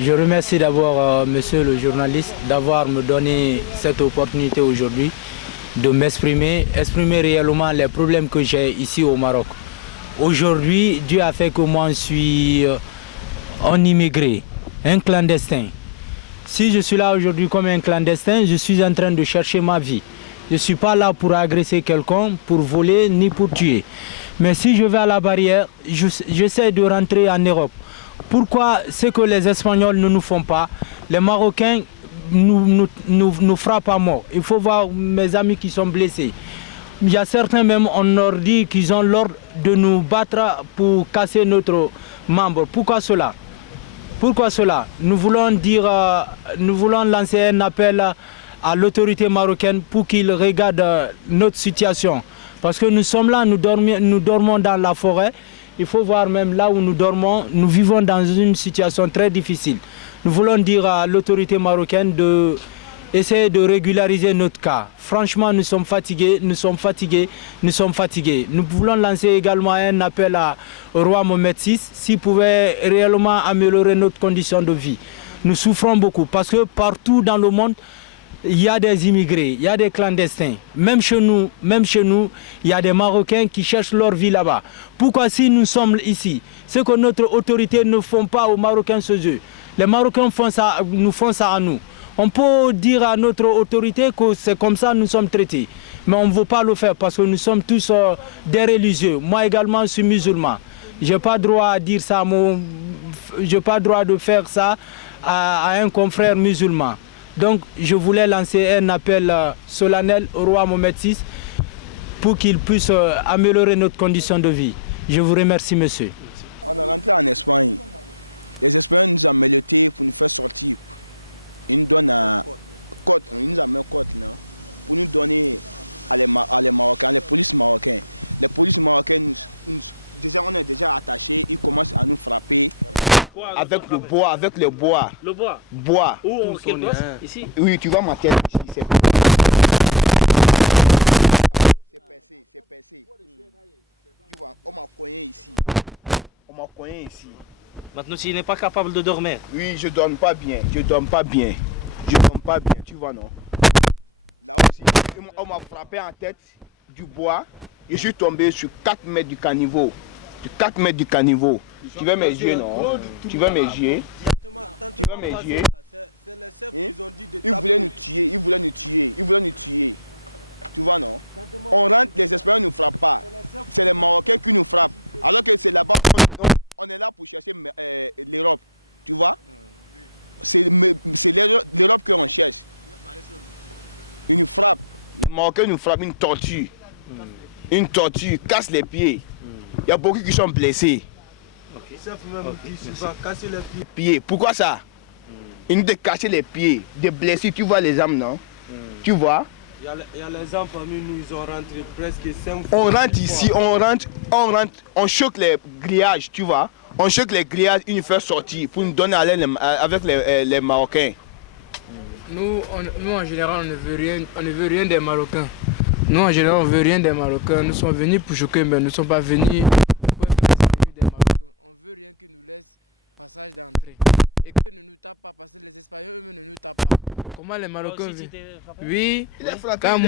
Je remercie d'abord monsieur le journaliste d'avoir me donné cette opportunité aujourd'hui de exprimer réellement les problèmes que j'ai ici au Maroc. Aujourd'hui, Dieu a fait que moi je suis un immigré, un clandestin. Si je suis là aujourd'hui comme un clandestin, je suis en train de chercher ma vie. Je ne suis pas là pour agresser quelqu'un, pour voler, ni pour tuer. Mais si je vais à la barrière, j'essaie de rentrer en Europe. Pourquoi ce que les Espagnols ne nous font pas, les Marocains nous frappent à mort. Il faut voir mes amis qui sont blessés. Il y a certains même, on leur dit qu'ils ont l'ordre de nous battre pour casser notre membre. Pourquoi cela? Pourquoi cela? Nous voulons lancer un appel à l'autorité marocaine pour qu'ils regardent notre situation. Parce que nous sommes là, nous dormons dans la forêt. Il faut voir même là où nous dormons, nous vivons dans une situation très difficile. Nous voulons dire à l'autorité marocaine d'essayer de régulariser notre cas. Franchement, nous sommes fatigués. Nous voulons lancer également un appel au roi Mohamed VI s'il pouvait réellement améliorer notre condition de vie. Nous souffrons beaucoup parce que partout dans le monde, il y a des immigrés, il y a des clandestins. Même chez nous, il y a des Marocains qui cherchent leur vie là-bas. Pourquoi si nous sommes ici, ce que notre autorité ne font pas aux Marocains chez eux, les Marocains nous font ça à nous. On peut dire à notre autorité que c'est comme ça que nous sommes traités. Mais on ne veut pas le faire parce que nous sommes tous des religieux. Moi également, je suis musulman. Je n'ai pas droit à dire ça, je n'ai pas droit de faire ça à un confrère musulman. Donc je voulais lancer un appel solennel au roi Mohamed VI pour qu'il puisse améliorer notre condition de vie. Je vous remercie, monsieur. Avec le bois, avec le bois. Le bois? Bois. Où? Quel bois? Ici? Oui, tu vois ma tête ici. On m'a cogné ici. Maintenant, tu n'es pas capable de dormir? Oui, je ne dors pas bien. Tu vois, non? On m'a frappé en tête du bois. Et je suis tombé sur 4 mètres du caniveau. Tu veux mes yeux, non? Tu veux mes yeux? Les Marocains nous frappent une tortue. Casse les pieds. Il y a beaucoup qui sont blessés. Casser les pieds. Pourquoi ça? Ils nous ont cassé les pieds, des blessés, tu vois les âmes, non? Tu vois? Il y a les gens parmi nous, ils ont rentré presque 5 fois. On rentre ici, on choque les grillages, tu vois? On choque les grillages, ils nous font sortir pour nous donner à l'aide avec les Marocains. Nous, en général, on ne veut rien des Marocains. Nous, en général, on ne veut rien des Marocains. Nous sommes venus pour choquer, mais nous ne sommes pas venus pour faire des Marocains. Comment les Marocains vivent? Oui, quand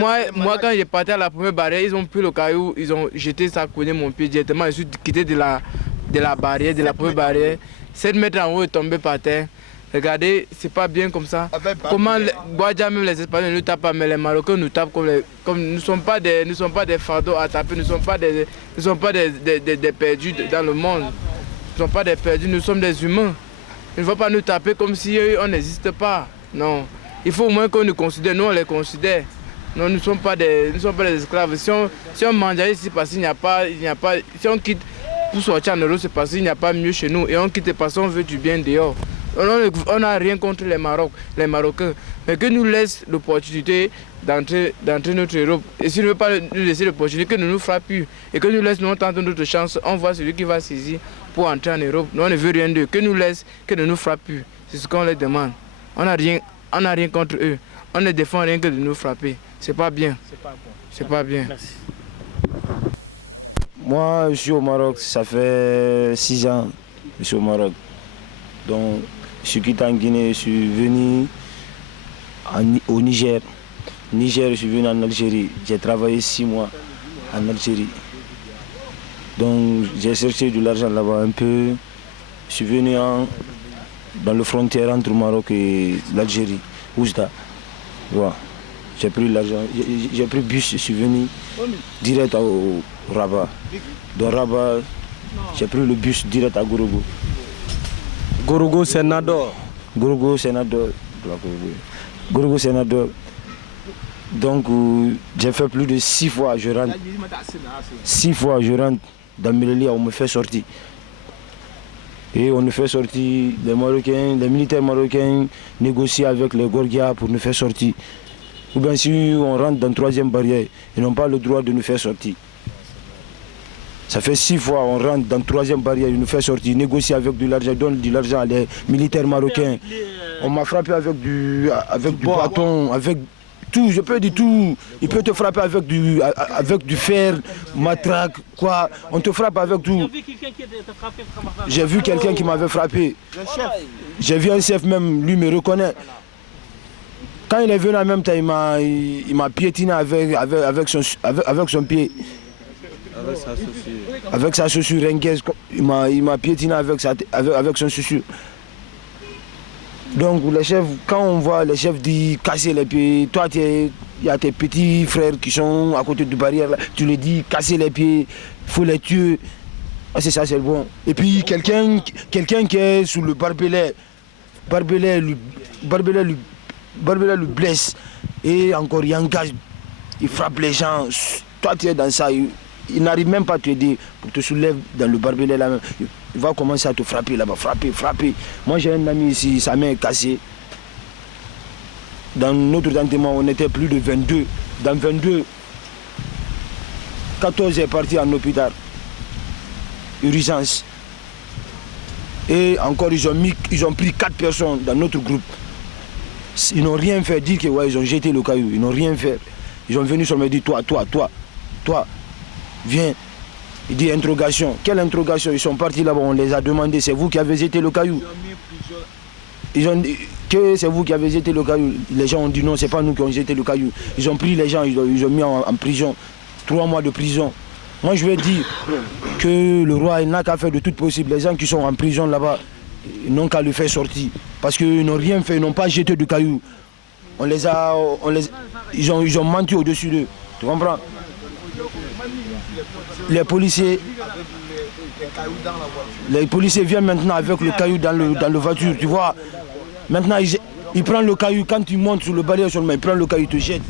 quand j'ai parti à la première barrière, ils ont pris le caillou, ils ont jeté ça, collé mon pied directement. Je suis quitté de la barrière, de la première barrière. 7 mètres en haut, est tombé par terre. Regardez, c'est pas bien comme ça. Comment même les Espagnols nous tapent pas, mais les Marocains nous tapent comme nous ne sommes pas des fardeaux à taper, nous ne sommes pas des perdus dans le monde. Nous ne sommes pas des perdus, nous sommes des humains. Il ne faut pas nous taper comme si on n'existe pas. Non. Il faut au moins qu'on nous considère, nous on les considère. Non, nous ne sommes pas des esclaves. Si on mange ici parce qu'il n'y a pas, si on quitte pour sortir en Europe, c'est parce qu'il n'y a pas mieux chez nous. Et on quitte parce qu'on veut du bien dehors. On n'a rien contre les Marocains, mais que nous laisse l'opportunité d'entrer notre Europe. Et s'il ne veut pas nous laisser l'opportunité, que nous nous frappe plus. Et que nous laisse nous tenter notre chance, on voit celui qui va saisir pour entrer en Europe. Nous on ne veut rien d'eux, que nous laisse, que ne nous frappe plus. C'est ce qu'on leur demande. On n'a rien contre eux. On ne défend rien que de nous frapper. C'est pas bien. C'est pas bien. Merci. Moi, je suis au Maroc, ça fait 6 ans que je suis au Maroc. Donc, je suis quitté en Guinée, je suis venu au Niger. Niger, je suis venu en Algérie. J'ai travaillé 6 mois en Algérie. Donc, j'ai cherché de l'argent là-bas un peu. Je suis venu dans le frontière entre le Maroc et l'Algérie, Oujda. Voilà. J'ai pris l'argent, j'ai pris le bus, je suis venu direct au Rabat. De Rabat, j'ai pris le bus direct à Gorogo. Gorogo Senador. Gorogo Senador. Gorogo Senador. Donc j'ai fait plus de 6 fois, je rentre. 6 fois, je rentre dans Mélélia, on me fait sortir. Et on nous fait sortir, les Marocains, les militaires marocains négocient avec les Gorgia pour nous faire sortir. Ou bien si on rentre dans la 3e barrière, ils n'ont pas le droit de nous faire sortir. Ça fait 6 fois on rentre dans la 3e barrière, ils nous font sortir, négocient avec de l'argent, donnent de l'argent à les militaires marocains. On m'a frappé avec du bâton, avec tout, je peux dire tout. Il peut te frapper avec du fer, matraque, quoi. On te frappe avec tout. J'ai vu quelqu'un qui m'avait frappé. J'ai vu un chef même, lui me reconnaît. Quand il est venu en même temps, il m'a piétiné avec son pied. Avec sa chaussure rengaise, il m'a piétiné avec son chaussure. Donc les chefs, quand on voit les chefs dire casser les pieds, toi il y a tes petits frères qui sont à côté du barrière, là, tu les dis casser les pieds, il faut les tuer. Ah, c'est ça, c'est bon. Et puis quelqu'un qui est sous le barbelé lui blesse et encore il engage, il frappe les gens. Toi tu es dans ça, il n'arrive même pas à t'aider pour te soulever dans le barbelé là même. Il va commencer à te frapper là-bas, frapper. Moi j'ai un ami ici, sa main est cassée. Dans notre entraînement, on était plus de 22. Dans 22, 14 est parti en hôpital. Urgence. Et encore ils ont pris 4 personnes dans notre groupe. Ils n'ont rien fait, dire que ouais, ils ont jeté le caillou, ils n'ont rien fait. Ils sont venus sur me dire toi, viens. Il dit interrogation. Quelle interrogation? Ils sont partis là-bas, on les a demandé, c'est vous qui avez jeté le caillou? Ils ont dit que c'est vous qui avez jeté le caillou. Les gens ont dit non, c'est pas nous qui avons jeté le caillou. Ils ont pris les gens, ils ont mis en prison, 3 mois de prison. Moi je vais dire que le roi n'a qu'à faire de tout possible. Les gens qui sont en prison là-bas, ils n'ont qu'à le faire sortir. Parce qu'ils n'ont rien fait, ils n'ont pas jeté de cailloux. Ils ont menti au-dessus d'eux. Tu comprends? Les policiers viennent maintenant avec le caillou dans la voiture, tu vois. Maintenant, ils prennent le caillou, quand tu montes sur le barrière seulement, ils prennent le caillou, ils te jettent.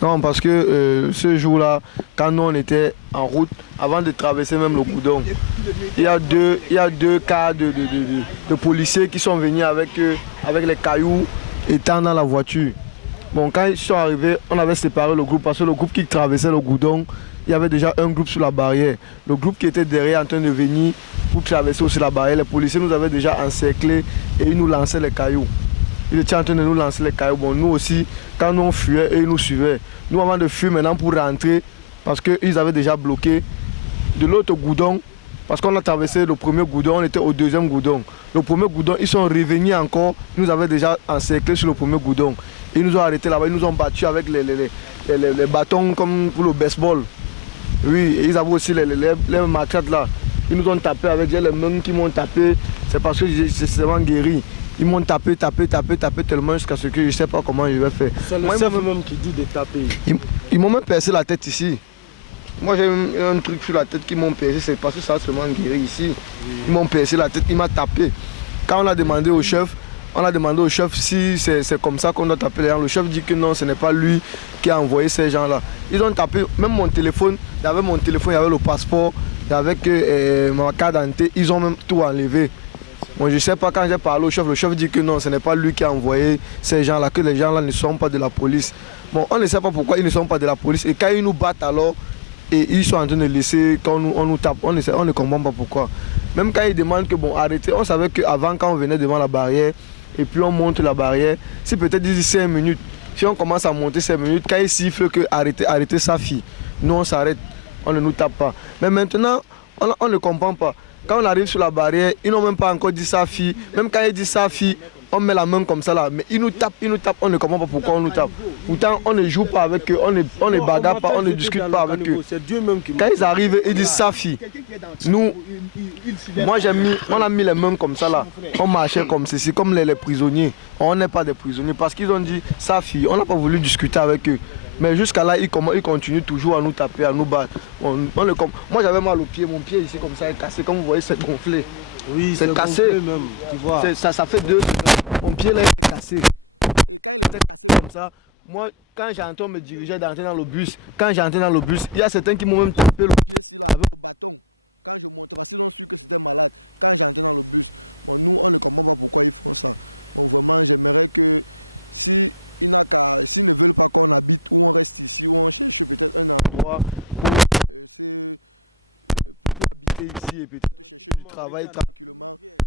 Non, parce que ce jour-là, quand nous on était en route, avant de traverser même le Goudon, il y a deux cas de policiers qui sont venus avec les cailloux étant dans la voiture. Bon, quand ils sont arrivés, on avait séparé le groupe parce que le groupe qui traversait le Goudon, il y avait déjà un groupe sur la barrière. Le groupe qui était derrière en train de venir pour traverser aussi la barrière, les policiers nous avaient déjà encerclés et ils nous lançaient les cailloux. Ils étaient en train de nous lancer les cailloux. Bon, nous aussi, quand nous on fuyait, ils nous suivaient. Nous, avant de fuir maintenant pour rentrer, parce qu'ils avaient déjà bloqué de l'autre Goudon, parce qu'on a traversé le premier Goudon, on était au 2e Goudon. Le premier Goudon, ils sont revenus encore, ils nous avaient déjà encerclés sur le premier Goudon. Ils nous ont arrêtés là-bas, ils nous ont battus avec les bâtons comme pour le baseball. Oui, et ils avaient aussi les matraques là. Ils nous ont tapé avec les mêmes qui m'ont tapé. C'est parce que c'est vraiment guéri. Ils m'ont tapé tellement jusqu'à ce que je ne sais pas comment je vais faire. C'est le chef même qui dit de taper. Ils m'ont même percé la tête ici. Moi j'ai un truc sur la tête qui m'ont percé, c'est parce que ça a seulement guéri ici. Ils m'ont percé la tête, ils m'ont tapé. Quand on a demandé au chef si c'est comme ça qu'on doit taper les gens. Le chef dit que non, ce n'est pas lui qui a envoyé ces gens-là. Ils ont tapé, même mon téléphone, il y avait le passeport, il y avait ma carte d'identité, ils ont même tout enlevé. Bon, je ne sais pas, quand j'ai parlé au chef, le chef dit que non, ce n'est pas lui qui a envoyé ces gens-là, que les gens-là ne sont pas de la police. Bon, on ne sait pas pourquoi ils ne sont pas de la police. Et quand ils nous battent alors, et ils sont en train de laisser, quand on nous tape, on ne comprend pas pourquoi. Même quand ils demandent que bon, arrêtez, on savait qu'avant, quand on venait devant la barrière, et puis on monte la barrière, si peut-être d'ici 5 minutes, si on commence à monter 5 minutes, quand ils sifflent que arrêtez sa fille, nous on s'arrête. on ne nous tape pas. Mais maintenant, on ne comprend pas. Quand on arrive sur la barrière, ils n'ont même pas encore dit sa fille. Même quand ils disent sa fille, on met la main comme ça là. Mais ils nous tapent, on ne comprend pas pourquoi on nous tape. Pourtant, on ne joue pas avec eux, on ne bagarre pas, on ne discute pas avec eux. Quand ils arrivent, ils disent sa fille. Nous, moi on a mis les mains comme ça là. On marchait comme ceci, comme les prisonniers. On n'est pas des prisonniers parce qu'ils ont dit sa fille. On n'a pas voulu discuter avec eux. Mais jusqu'à là, ils continuent toujours à nous taper, à nous battre. Moi j'avais mal au pied, mon pied ici comme ça est cassé. Comme vous voyez, c'est gonflé. Oui, c'est cassé. Même, tu vois. Ça fait 2 semaines. Mon pied là est cassé. Comme ça. Moi, quand j'entends me diriger d'entrer dans le bus, il y a certains qui m'ont même tapé le ici et peut-être du travail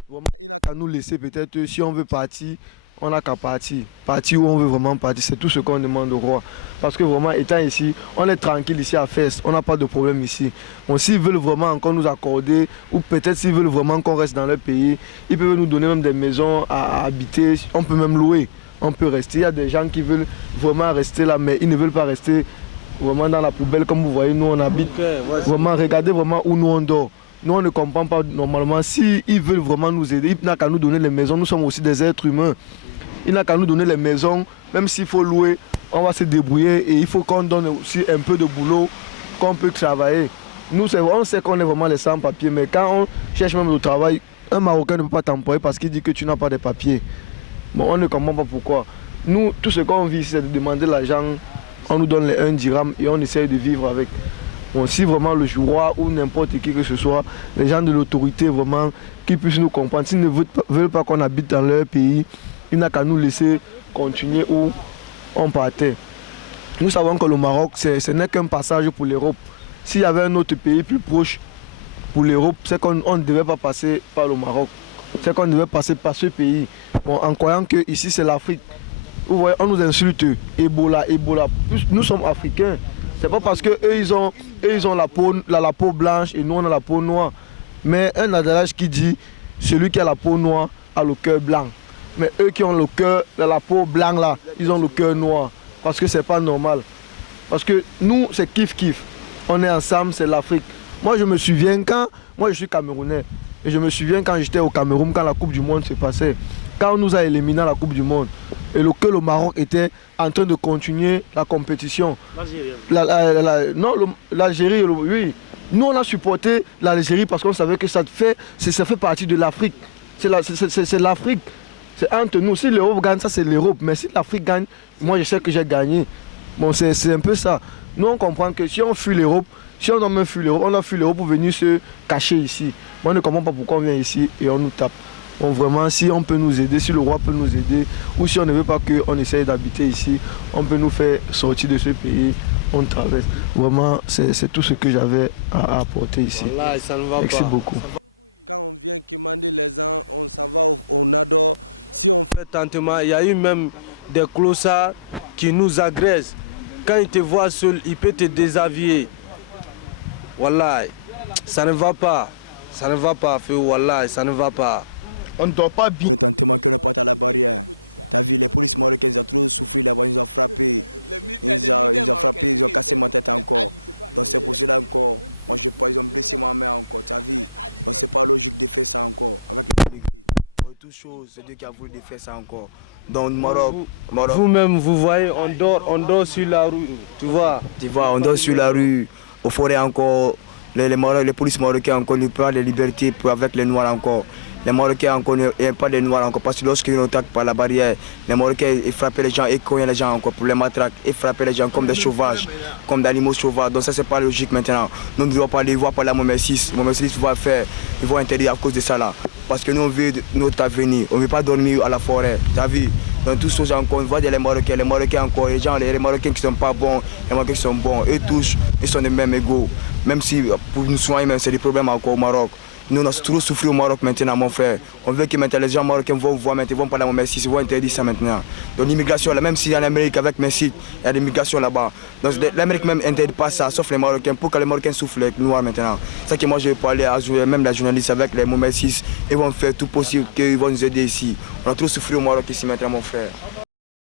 vraiment à nous laisser peut-être si on veut partir, on n'a qu'à partir où on veut vraiment partir, c'est tout ce qu'on demande au roi parce que vraiment étant ici, on est tranquille ici à Fès, on n'a pas de problème ici. Bon, s'ils veulent vraiment encore nous accorder ou peut-être s'ils veulent vraiment qu'on reste dans leur pays, ils peuvent nous donner même des maisons à habiter, on peut même louer, on peut rester. Il y a des gens qui veulent vraiment rester là mais ils ne veulent pas rester vraiment dans la poubelle comme vous voyez, nous on habite. Vraiment, regardez vraiment où nous on dort. Nous on ne comprend pas normalement. Si ils veulent vraiment nous aider, ils n'ont qu'à nous donner les maisons. Nous sommes aussi des êtres humains. Ils n'ont qu'à nous donner les maisons. Même s'il faut louer, on va se débrouiller. Et il faut qu'on donne aussi un peu de boulot, qu'on peut travailler. Nous on sait qu'on est vraiment les sans-papiers. Mais quand on cherche même le travail, un Marocain ne peut pas t'employer parce qu'il dit que tu n'as pas de papiers. Bon, on ne comprend pas pourquoi. Nous, tout ce qu'on vit, c'est de demander l'argent. On nous donne les 1 dirham et on essaye de vivre avec. Bon, si vraiment le roi ou n'importe qui que ce soit, les gens de l'autorité vraiment, qui puissent nous comprendre, s'ils ne veulent pas qu'on habite dans leur pays, il n'a qu'à nous laisser continuer où on partait. Nous savons que le Maroc, ce n'est qu'un passage pour l'Europe. S'il y avait un autre pays plus proche pour l'Europe, c'est qu'on ne devait pas passer par le Maroc. C'est qu'on devait passer par ce pays. Bon, en croyant que ici c'est l'Afrique. Vous voyez, on nous insulte, Ebola. Nous sommes africains. C'est pas parce qu'eux ils ont la peau blanche et nous on a la peau noire. Mais un adage qui dit celui qui a la peau noire a le cœur blanc. Mais eux qui ont le cœur, la peau blanche là, ils ont le cœur noir. Parce que c'est pas normal. Parce que nous c'est kiff. On est ensemble, c'est l'Afrique. Moi je me souviens moi je suis Camerounais. Et je me souviens quand j'étais au Cameroun, quand la Coupe du Monde se passait. Quand on nous a éliminés à la Coupe du Monde et que le Maroc était en train de continuer la compétition. L'Algérie, oui. Nous on a supporté l'Algérie parce qu'on savait que ça fait partie de l'Afrique. C'est l'Afrique. C'est entre nous. Si l'Europe gagne, ça c'est l'Europe. Mais si l'Afrique gagne, moi je sais que j'ai gagné. Bon, c'est un peu ça. Nous on comprend que si on fuit l'Europe, on a fui l'Europe pour venir se cacher ici. Moi je ne comprends pas pourquoi on vient ici et on nous tape. Bon, vraiment, si on peut nous aider, si le roi peut nous aider, ou si on ne veut pas qu'on essaye d'habiter ici, on peut nous faire sortir de ce pays, on traverse. Vraiment, c'est tout ce que j'avais à apporter ici. Voilà, ça ne va Merci pas. beaucoup. Il y a eu même des clossards qui nous agressent. Quand ils te voient seul, ils peuvent te déshabiller. Voilà, ça ne va pas. Ça ne va pas, feu, voilà, ça ne va pas. On ne dort pas bien. Toute chose, c'est Dieu qui a voulu faire ça encore. Donc Maroc. Vous-même, vous voyez, on dort sur la rue, tu vois. Tu vois, on dort sur la rue, au forêt encore. Les policiers marocains encore nous prennent les libertés avec les Noirs encore. Les Marocains encore, il n'y a pas de Noirs encore, parce que lorsqu'ils nous attaquent par la barrière, les Marocains ils frappent les gens, ils cognent les gens encore pour les matraques, ils frappent les gens comme des sauvages, comme des animaux sauvages. Donc ça c'est pas logique maintenant. Nous ne devons pas les voir par la Mohamed VI. Mohamed VI va faire, ils vont interdire à cause de ça là. Parce que nous on veut notre avenir, on ne veut pas dormir à la forêt, tu as vu? Dans tous ces gens encore, on voit les Marocains encore, les Marocains qui ne sont pas bons, les Marocains qui sont bons, eux tous, ils sont les mêmes égaux. Même si pour nous soigner, c'est des problèmes encore au Maroc. Nous, on a trop souffert au Maroc maintenant, mon frère. On veut que maintenant les gens marocains vont voir maintenant, ils vont parler à Messi, ils vont interdire ça maintenant. Donc l'immigration, même si en Amérique avec Messi, il y a de l'immigration là-bas. Donc l'Amérique même n'interdit pas ça, sauf les Marocains, pour que les Marocains souffrent les Noirs maintenant. C'est ça que moi je vais parler à même les journalistes avec les Messi, ils vont faire tout possible qu'ils vont nous aider ici. On a trop souffert au Maroc ici maintenant, mon frère.